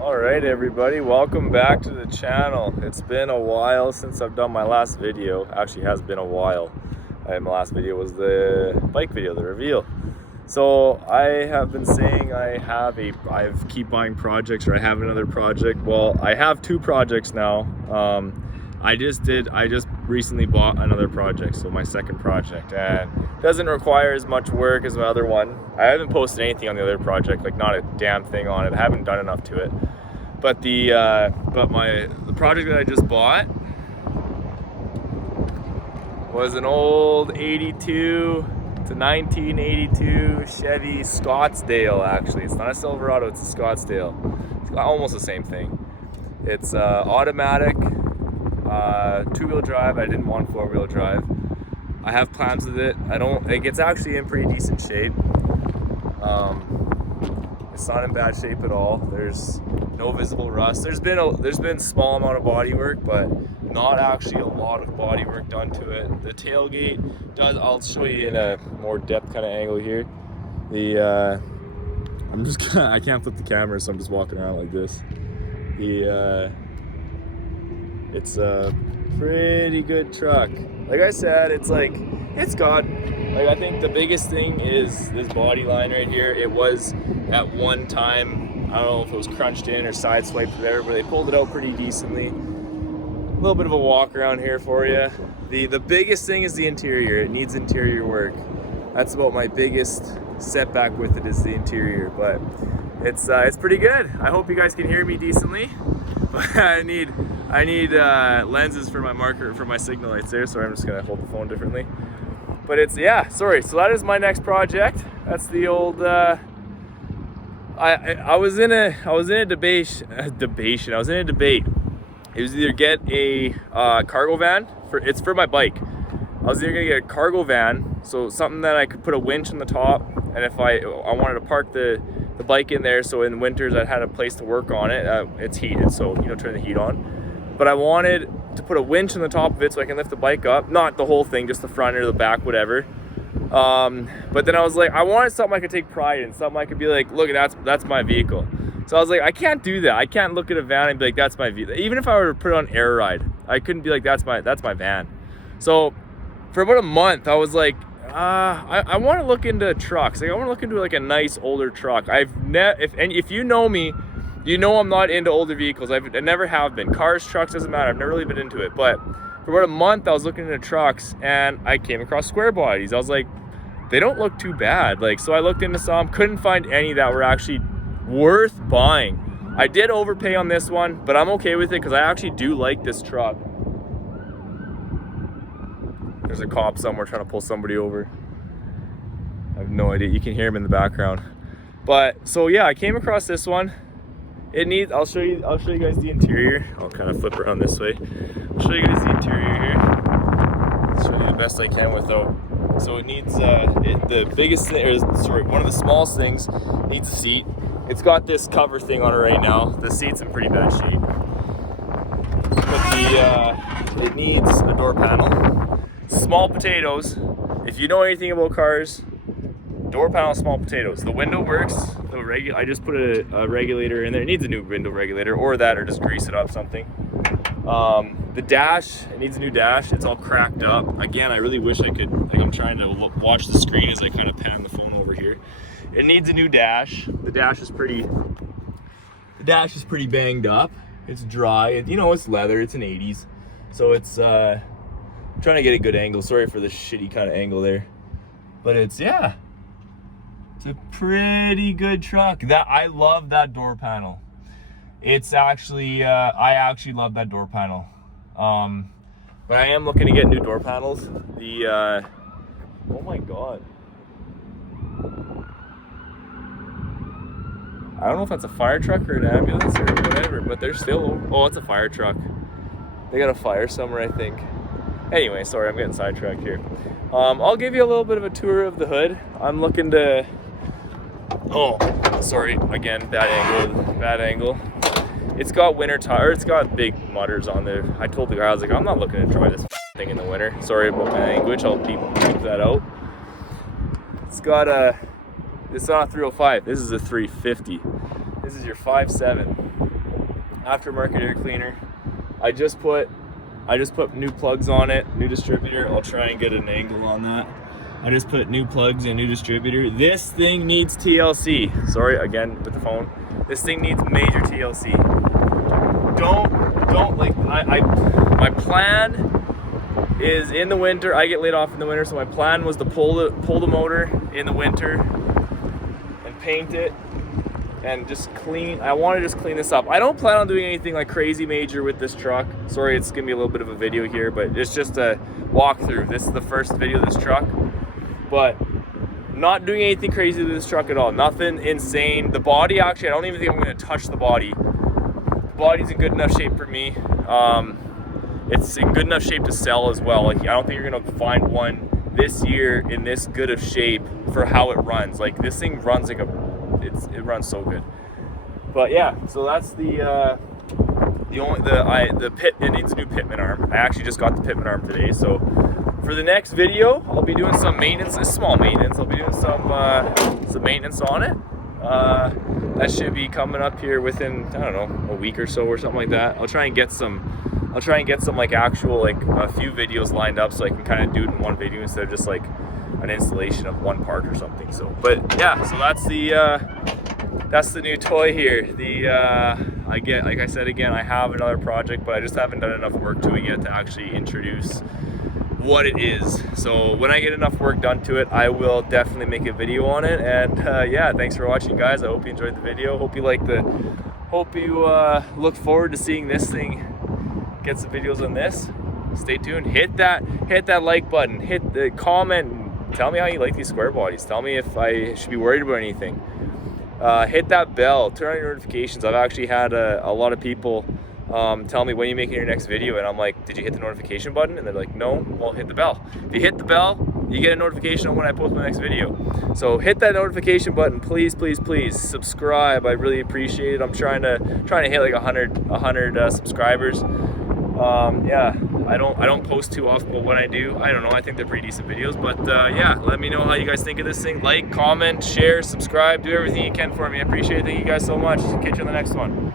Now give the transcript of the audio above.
Alright everybody, welcome back to the channel. It's been a while since I've done my last video. Actually, it has been a while. My last video was the bike video, the reveal. So I have been saying I keep buying projects, or I have another project. Well, I have two projects now. I just recently bought another project, so my second project, and it doesn't require as much work as my other one. I haven't posted anything on the other project, like not a damn thing on it. I haven't done enough to it. But the project that I just bought was an old 82 to 1982 Chevy Scottsdale. Actually, it's not a Silverado, it's a Scottsdale. It's almost the same thing. It's automatic, two-wheel drive. I didn't want four-wheel drive. I have plans with it. It's actually in pretty decent shape. It's not in bad shape at all. There's no visible rust. There's been small amount of body work, but not actually a lot of body work done to it. The tailgate does. I'll show you in a more depth kind of angle here. I can't flip the camera, so I'm just walking around like this. It's a pretty good truck. Like I said, I think the biggest thing is this body line right here. It was at one time, I don't know if it was crunched in or side swiped or whatever, but they pulled it out pretty decently. A little bit of a walk around here for you. The biggest thing is the interior. It needs interior work. That's about my biggest setback with it, is the interior, but it's pretty good. I hope you guys can hear me decently. But I need lenses for my marker, for my signal lights there, so I'm just gonna hold the phone differently. But sorry. So that is my next project. That's the old. I was in a debate. It was either get a cargo van it's for my bike. I was either gonna get a cargo van, so something that I could put a winch on the top, and if I wanted to park the bike in there, so in winters I had a place to work on it. It's heated, so turn the heat on. But I wanted to put a winch on the top of it so I can lift the bike up, not the whole thing, just the front or the back, whatever. But then I was like, I wanted something I could take pride in, something I could be like, look, that's my vehicle. So I was like, I can't do that. I can't look at a van and be like, that's my vehicle. Even if I were to put it on air ride, I couldn't be like, that's my van. So for about a month, I was like, I want to look into trucks. Like, I want to look into like a nice older truck. If you know me, you know I'm not into older vehicles. I never have been. Cars, trucks, doesn't matter. I've never really been into it. But for about a month, I was looking into trucks, and I came across square bodies. I was like, they don't look too bad. Like, so I looked into some, couldn't find any that were actually worth buying. I did overpay on this one, but I'm okay with it because I actually do like this truck. There's a cop somewhere trying to pull somebody over. I have no idea. You can hear him in the background. But so yeah, I came across this one. I'll show you guys the interior. I'll kind of flip around this way. I'll show you guys the interior here. I'll show you the best I can without. So it needs the biggest thing, one of the smallest things, needs a seat. It's got this cover thing on it right now. The seat's in pretty bad shape. But it needs a door panel. Small potatoes. If you know anything about cars, door panel, small potatoes. The window works. I just put a regulator in there. It needs a new window regulator, or just grease it up something. The dash, it needs a new dash. It's all cracked up. Again, I really wish I could, I'm trying to watch the screen as I kind of pan the phone over here. It needs a new dash. The dash is pretty banged up. It's dry. It's leather. It's an 80s. So it's, I'm trying to get a good angle. Sorry for the shitty kind of angle there. But it's a pretty good truck. I love that door panel. It's actually, I actually love that door panel. But I am looking to get new door panels. Oh my God. I don't know if that's a fire truck or an ambulance or whatever, but they're still, it's a fire truck. They got a fire somewhere, I think. Anyway, sorry, I'm getting sidetracked here. I'll give you a little bit of a tour of the hood. I'm looking to, sorry, again, bad angle. It's got winter tires, it's got big mudders on there. I told the guy, I was like, I'm not looking to drive this thing in the winter. Sorry about my language, I'll beep that out. It's not a 305, this is a 350. This is your 5.7 aftermarket air cleaner. I just put new plugs on it, new distributor. I'll try and get an angle on that. I just put new plugs and new distributor. This thing needs TLC. Sorry again with the phone. This thing needs major TLC. Don't like my plan is in the winter. I get laid off in the winter, so my plan was to pull the motor in the winter and paint it and just clean. I want to just clean this up. I don't plan on doing anything like crazy major with this truck. Sorry, it's gonna be a little bit of a video here, but it's just a walkthrough. This is the first video of this truck, but not doing anything crazy with this truck at all. Nothing insane. The body, actually, I don't even think I'm gonna touch the body. The body's in good enough shape for me. It's in good enough shape to sell as well. Like, I don't think you're gonna find one this year in this good of shape for how it runs. Like, this thing runs like it runs so good. But yeah, so that's the pit. It needs a new pitman arm. I actually just got the pitman arm today. So for the next video, I'll be doing some maintenance, a small maintenance. I'll be doing some maintenance on it. That should be coming up here within, I don't know, a week or so or something like that. I'll try and get some like actual, like a few videos lined up so I can kind of do it in one video instead of just like an installation of one part or something. So, but yeah, so that's the new toy here. Like I said again, I have another project, but I just haven't done enough work to it yet to actually introduce what it is. So when I get enough work done to it, I will definitely make a video on it. And yeah, thanks for watching, guys. I hope you enjoyed the video. Hope you look forward to seeing this thing get some videos on this. Stay tuned. Hit that like button, hit the comment, tell me how you like these square bodies. Tell me if I should be worried about anything. Hit that bell, turn on your notifications. I've actually had a lot of people tell me, when are you making your next video? And I'm like, did you hit the notification button? And they're like, no. Well, hit the bell. If you hit the bell, you get a notification on when I post my next video. So hit that notification button, please, please, please. Subscribe, I really appreciate it. I'm trying to hit like 100 subscribers. Yeah, I don't post too often, but when I do, I don't know, I think they're pretty decent videos. But yeah, let me know how you guys think of this thing. Like, comment, share, subscribe, do everything you can for me. I appreciate it. Thank you guys so much. Catch you on the next one.